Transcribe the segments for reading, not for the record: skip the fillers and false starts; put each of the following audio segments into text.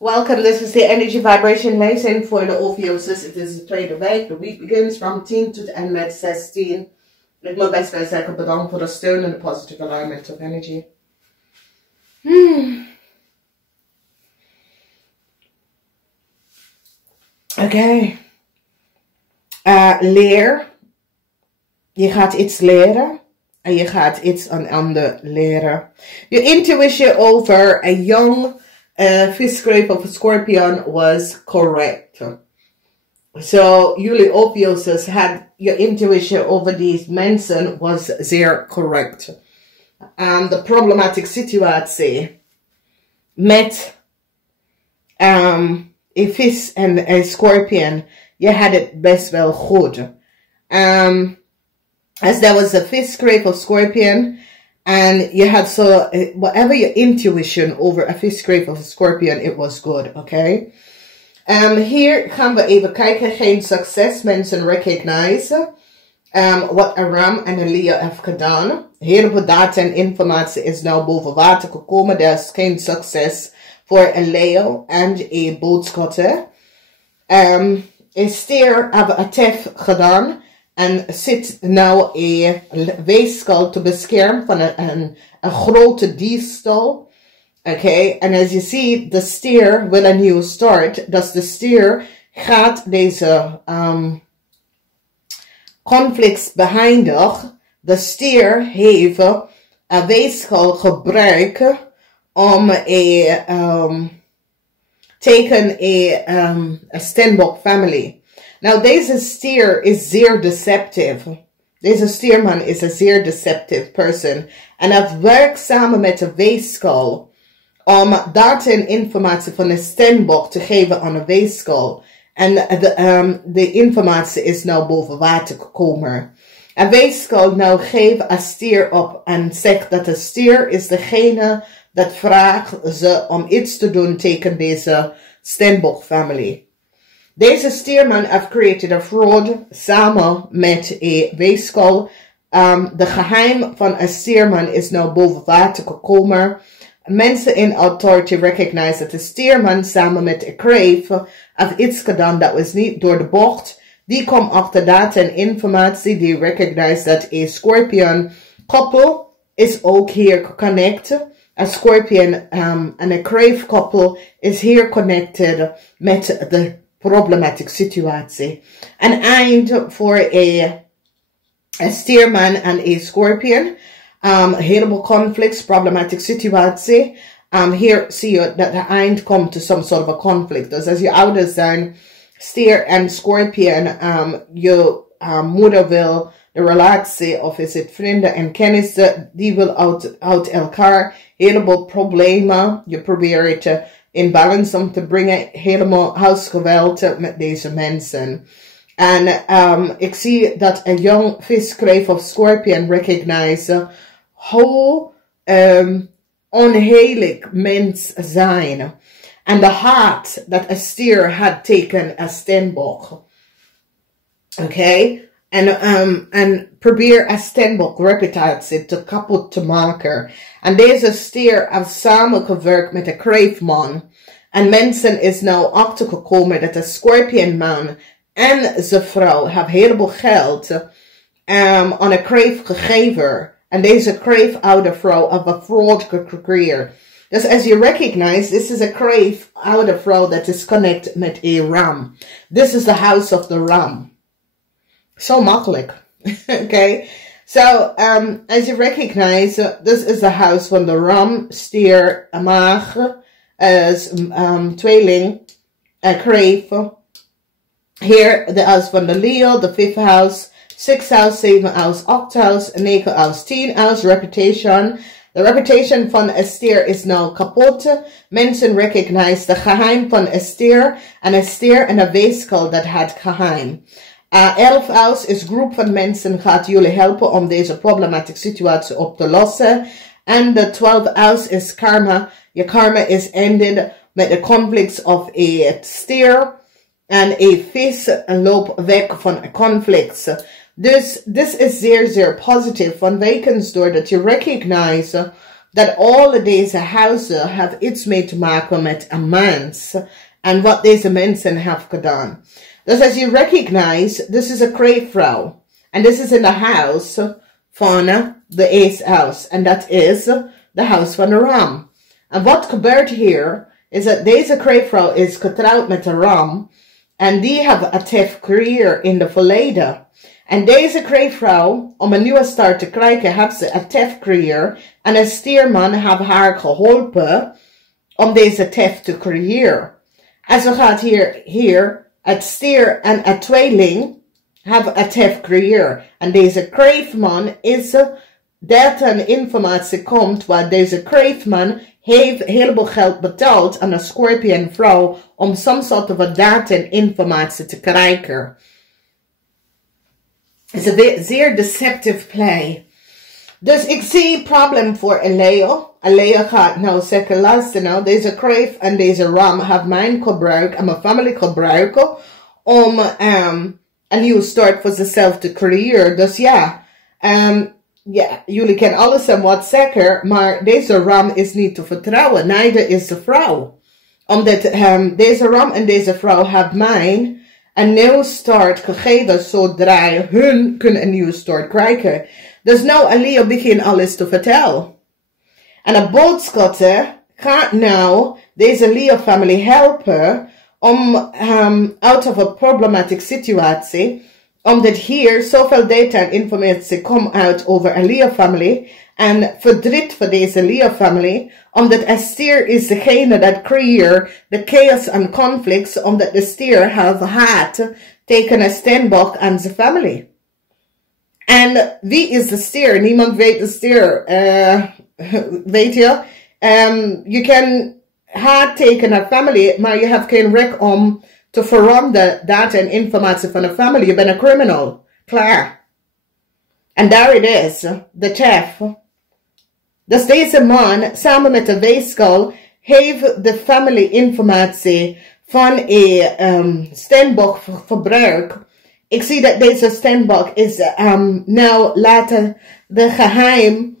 Welcome, this is the energy vibration lezing voor de OPHIUCHUS. Het is de tweede week. De week begins from 10 tot en met 16. Ik moet best wel zeggen bedankt voor de steun en de positive alignment of energy. Oké. Leer. Je gaat iets leren. En je gaat iets aan ander leren. Je intuïtie over a young fifth grade of a Scorpion was correct. So, jullie OPHIUCHUS had your intuition over these mensen was zeer correct. De problematic situatie met een vis en een Scorpion, je had het best wel goed. As there was a fifth grade of Scorpion, and you had so, whatever your intuition over a fifth grade of a Scorpion, it was good, okay? Hier gaan we even kijken, geen succes, mensen recognize wat een Ram en een Leo heeft gedaan. Heel veel data en informatie is nou boven water gekomen, er is geen succes voor een Leo en een boodschatter. Een stier hebben een tef gedaan. En zit nou een weeskal te beschermen van een grote diefstal. Oké, en als je ziet, de stier wil een nieuwe start. Dus de stier gaat deze conflicts beëindigen. De stier heeft een weeskal gebruikt om tegen een Stenbock family. Nou, deze stier is zeer deceptive. Deze stierman is een zeer deceptive person. En hij werkt samen met de weeskal om data en informatie van een Stenbock te geven aan een weeskal. En de informatie is nou boven water gekomen. Een weeskal nou geeft een stier op en zegt dat de stier is degene dat vraagt ze om iets te doen tegen deze Stenbock family. Deze stierman heeft created a fraud samen met een weeskal. De geheim van een stierman is nou boven water gekomen. Mensen in authority recognize dat de stierman samen met een crave heeft iets gedaan dat was niet door de bocht. Die komt achter data en informatie. Die recognize dat een Scorpion couple is ook hier connected. Een Scorpion en een crave couple is hier connected met de problematic situatie. Een eind voor een stierman en een Scorpion. Heleboel conflicts, problematic situatie. Hier zie je dat het eind komt to some sort of a conflict. Dus als je ouders zijn, stier en Scorpion, je moeder wil de relatie, of is het vrienden en kennissen, die wil uit elkaar. Heleboel problemen. Je probeert het in balance om te brengen, helemaal huisgeweld met deze mensen. En ik zie dat een young fish crave of Scorpion recognize hoe onheilig mens zijn. En de haat dat een stier had tegen een Stenbock. Oké? En probeer een Stenbock reputatie te kapot te maken. En deze stier heeft samengewerkt met een crave man. En mensen is nou achtergekomen dat de Scorpion man en zijn vrouw hebben heel veel geld aan een crave gegeven. En deze crave oude vrouw heeft een fraud gecreëerd. Dus as you recognize, this is a crave oude vrouw that is connected met een ram. This is the house of the ram. Zo makkelijk. Okay. So, as you recognize, this is the house van de ram, stier, maag, as tweeling, crave. Here, the house van de Leo, the fifth house, sixth house, seventh house, eighth house, negen house, 10 house, reputation. The reputation van een stier is nou kapot. Mensen recognize de geheim van een stier en een weeskal dat had geheim. 11 house is groep van mensen gaat jullie helpen om deze problematische situatie op te lossen. En de 12 house is karma. Je karma is ended met de conflicts of a stier en een vis loopt weg van een conflict. Dus dit is zeer, zeer positief. Van wekens door dat je recognize dat alle deze huizen have iets mee te maken met een mens en wat deze mensen hebben gedaan. Dus as you recognize, this is a kreefvrouw. And this is in the house van the ace house. And that is the house van de ram. En wat gebeurt hier is dat deze kreefvrouw is getrouwd met de ram. En die hebben een tef career in de verleden. En deze kreefvrouw, om een nieuwe start te krijgen, heeft ze een tef career. En een stierman heeft haar geholpen om deze tef te creëren. En zo gaat hier het stier en het tweeling hebben een tef creëren. En deze kreefman is dat een informatie komt waar deze kreefman heeft een heleboel geld betaald aan een scorpion vrouw om some soort van data en informatie te krijgen. Het is een zeer deceptive play. Dus ik zie problem voor Leo. Leo gaat nou zeggen, luister nou, deze kreef en deze ram hebben mijn gebruik en mijn familie gebruiken om een nieuwe start voor zichzelf te creëren. Dus ja, jullie kennen alles en wat zeker, maar deze ram is niet te vertrouwen. Neither is de vrouw. Omdat deze ram en deze vrouw hebben mij een nieuwe start gegeven, zodra hun kunnen een nieuwe start krijgen. Dus nou Leo begint alles te vertellen. En de boodschapper gaat nou deze Leo-familie helpen om out of a problematic situatie. Omdat hier zoveel data en informatie komt uit over een Leo-familie. En verdriet voor deze Leo-familie. Omdat een stier is degene dat creëert de chaos en conflicts. Omdat de stier heeft haat tegen een steenbok en zijn familie. En wie is de stier? Niemand weet de stier. Weet je? Je kan haat tegen een familie, maar je hebt geen recht om te veranderen data en informatie van een familie. Je bent een criminal. Klaar. En daar het is. De chef. Dus deze man, samen met de weeskal, heeft de familie informatie van een steenbok verbruikt. Ik zie dat deze steenbok is nou laten de geheim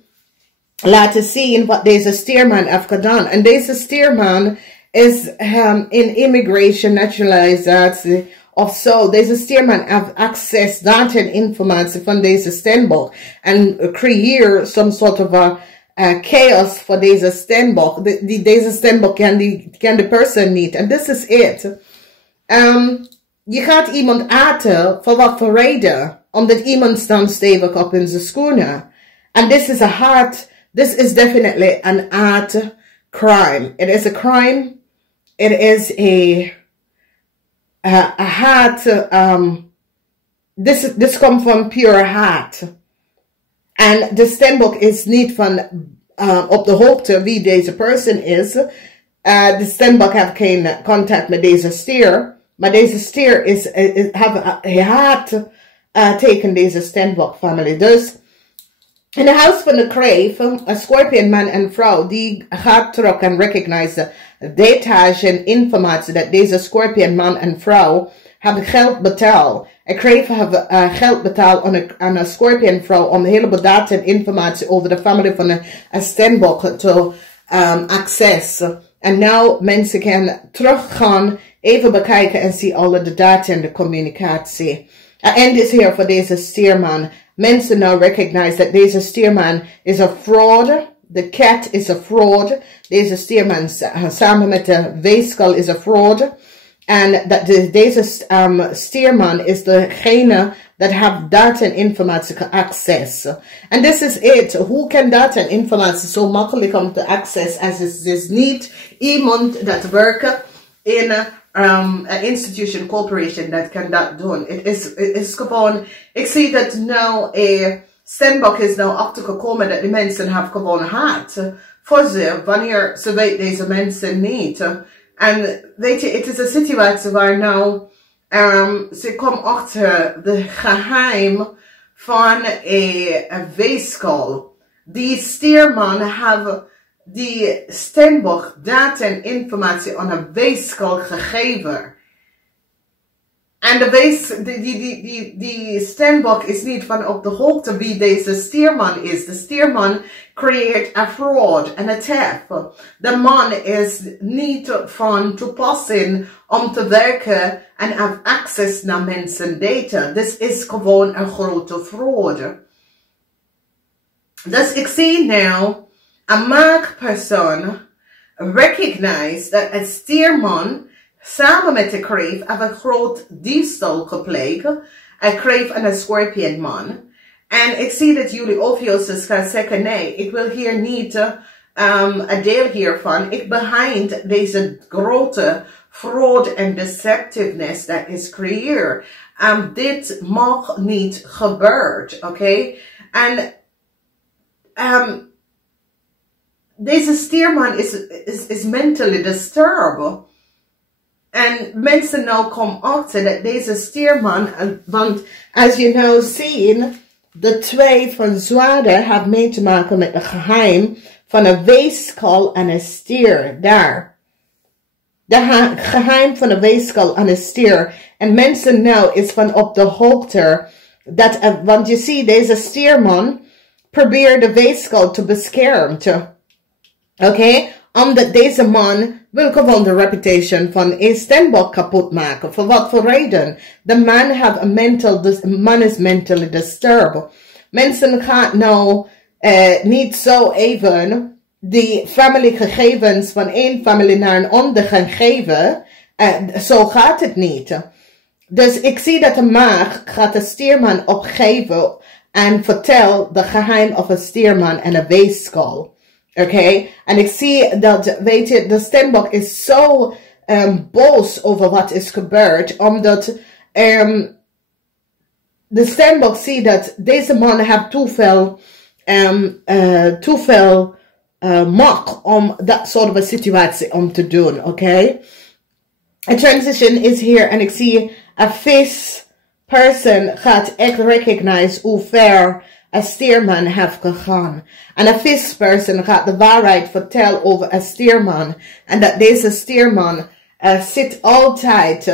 laten zien wat deze stierman heeft gedaan. En deze stierman is in immigration naturalisatie of zo. Deze stierman heeft access data en informatie van deze steenbok. En creëert some sort of chaos voor deze steenbok. Deze steenbok kan de persoon niet. En this is it. Je gaat iemand aten voor wat voor reden? Omdat iemand staat stevig op in zijn schoenen. And this is a heart. This is definitely an art crime. It is a crime. It is a heart. This comes from pure heart. En de steenbok is niet van op de hoogte wie deze persoon is. De steenbok heeft geen contact met deze stier. Maar deze stier heeft haat tegen deze steenbok familie. Dus in de huis van de kreef, een scorpion man en vrouw, die gaat terug en recognize de details en informatie dat deze scorpion man en vrouw hebben geld betaald. Een kreef heeft geld betaald aan een scorpion vrouw om een heleboel data en informatie over de familie van een steenbok te accessen. En nou mensen kunnen teruggaan, even bekijken en zien alle de data en de communicatie. En is hier voor deze stierman. Mensen now recognize that deze stierman is a fraud. The cat is a fraud. Deze stierman samen met de weeskal is a fraud. En dat deze stierman is degene dat heeft data en informatie accessen. En this is it. Hoe kan data en informatie zo makkelijk om te accessen als het is niet iemand dat werkt in an institution, corporation dat kan dat doen. Het is gewoon, ik zie dat nou steenbok is nou achtergekomen dat die mensen hebben gewoon haat voor ze, wanneer ze weet deze mensen niet. En weet je, het is een situatie waar nou ze komen achter de geheim van een weeskal. Die stierman hebben die steenbok data en informatie aan een weeskal gegeven. En de Steenbok is niet van op de hoogte wie deze stierman is. De stierman creëert een fraud en een theft. De man is niet van toepassing om te werken en heeft access naar mensen data. Dus is gewoon een grote fraude. Dus ik zie nou een maakpersoon recognize dat een stierman samen met de kreef heeft een groot diefstal gepleegd. Een kreef en een scorpionman. En ik zie dat jullie OPHIUCHUS gaan zeggen, nee, ik wil hier niet een deel hiervan. Ik behind deze grote fraud en deceptiveness dat is creëerd. Dit mag niet gebeuren, oké? En deze stierman is mentally disturbed. En mensen nou komen achter dat deze stierman, want als je nou ziet, de twee van zwaarden hebben mee te maken met een geheim van een weeskal en een stier, daar. De geheim van een weeskal en een stier. En mensen nou is van op de hoogte, dat, want je ziet deze stierman probeert de weeskal te beschermen. Oké? Omdat deze man wil gewoon de reputation van een Steenbok kapot maken. Voor wat voor reden? De man is mentally disturbed. Mensen gaan nou niet zo even die family gegevens van één familie naar een ander gaan geven. Zo gaat het niet. Dus ik zie dat de maag gaat de stierman opgeven en vertelt de geheim van een stierman en een weeskal. Oké, en ik zie dat, weet je, de Steenbok is zo boos over wat is gebeurd, omdat de Steenbok ziet dat deze man heeft te veel macht om dat soort van situatie om te doen, oké? A transition is here en ik zie een vis person gaat echt recognize hoe ver een stierman heeft gegaan. En een visperson gaat de waarheid vertellen over een stierman. En dat deze stierman zit altijd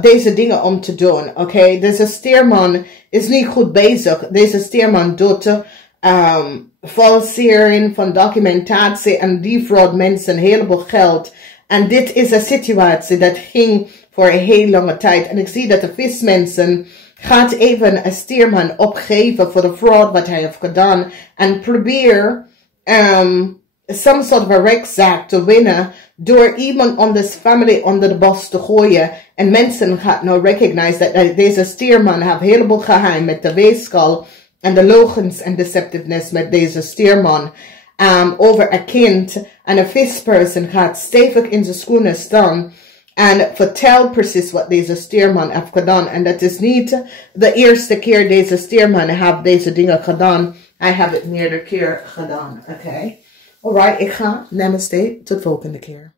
deze dingen om te doen. Oké? Deze stierman is niet goed bezig. Deze stierman doet falsering van documentatie en defraud mensen een heleboel geld. En dit is een situatie dat ging voor een heel lange tijd. En ik zie dat de vismensen gaat even een stierman opgeven voor de fraud wat hij heeft gedaan. En probeer some sort of a rechtszaak te winnen door iemand anders family onder de bos te gooien. En mensen gaan nou recognize dat deze stierman heeft een heleboel geheim met de weeskal en de logens en deceptiveness met deze stierman. Over een kind en een visperson gaat stevig in zijn schoenen staan. En vertel precies wat deze stierman heeft gedaan. En dat is niet de eerste keer deze stierman heeft deze dingen gedaan. Hij heeft het meerdere keer gedaan. Oké. Alright, ik ga. Namaste. Tot volgende keer.